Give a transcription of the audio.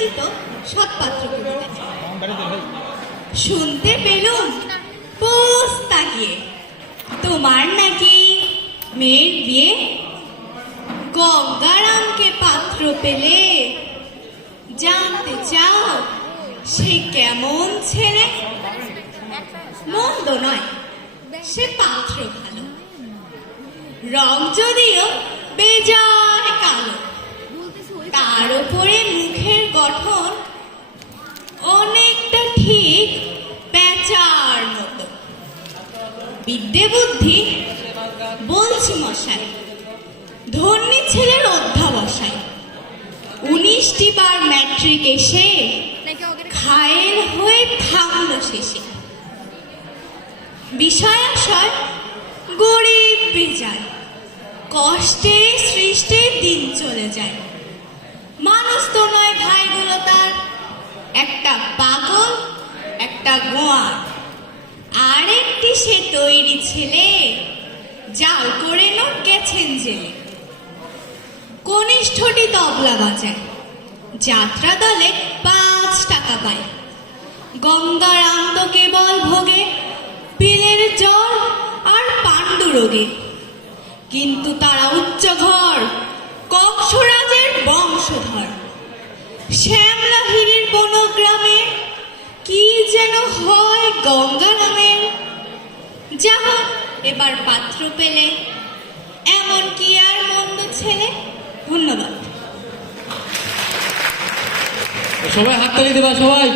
রচিত সৎপাত্র কবিতা। শুনতে পেলুম পোস্তা গিয়ে তোমার নাকি মেয়ের বিয়ে, গঙ্গারামকে পাত্র পেলে জানতে চাও সে কেমন ছেলে? মন্দ নয়, সে পাত্র ভালো, রং যদিও বেজায় কালো, তার উপরে মুখের গঠন অনেকটা ঠিক পেঁচার মতো। বিদ্যে বুদ্ধি বলছি মশাই, ধন্যী ছেলের অধ্যাবসায়। 19টি বার ম্যাট্রিক এসে ঘায়েল হয়ে থামল শেষে। বিষয়াশয় গরিব বেজায়, কষ্টে সৃষ্টে দিন চলে যায়। মানুষ তো নয় ভাইগুলো তার, একটা পাগল একটা গোয়ার, আর একটি সে তৈরি ছেলে জাল করে নোট গেছেন জেলে। কনিষ্ঠটি তবলা বাজায়, যাত্রা দলে 5 টাকা পায়। গঙ্গারাম তো কেবল ভোগে পিলের জ্বর আর পাণ্ডু রোগে, কিন্তু তারা উচ্চ ঘর কংসরাজের বংশধর। শ্যামলাহিরির বনগ্রামে কি যেন হয় গঙ্গারামের। যা হোক, এবার পাত্র পেলে, এমন কি আর মন্দ ছেলে। ধন্যবাদ। সবাই হাততালি দেবা সবাই।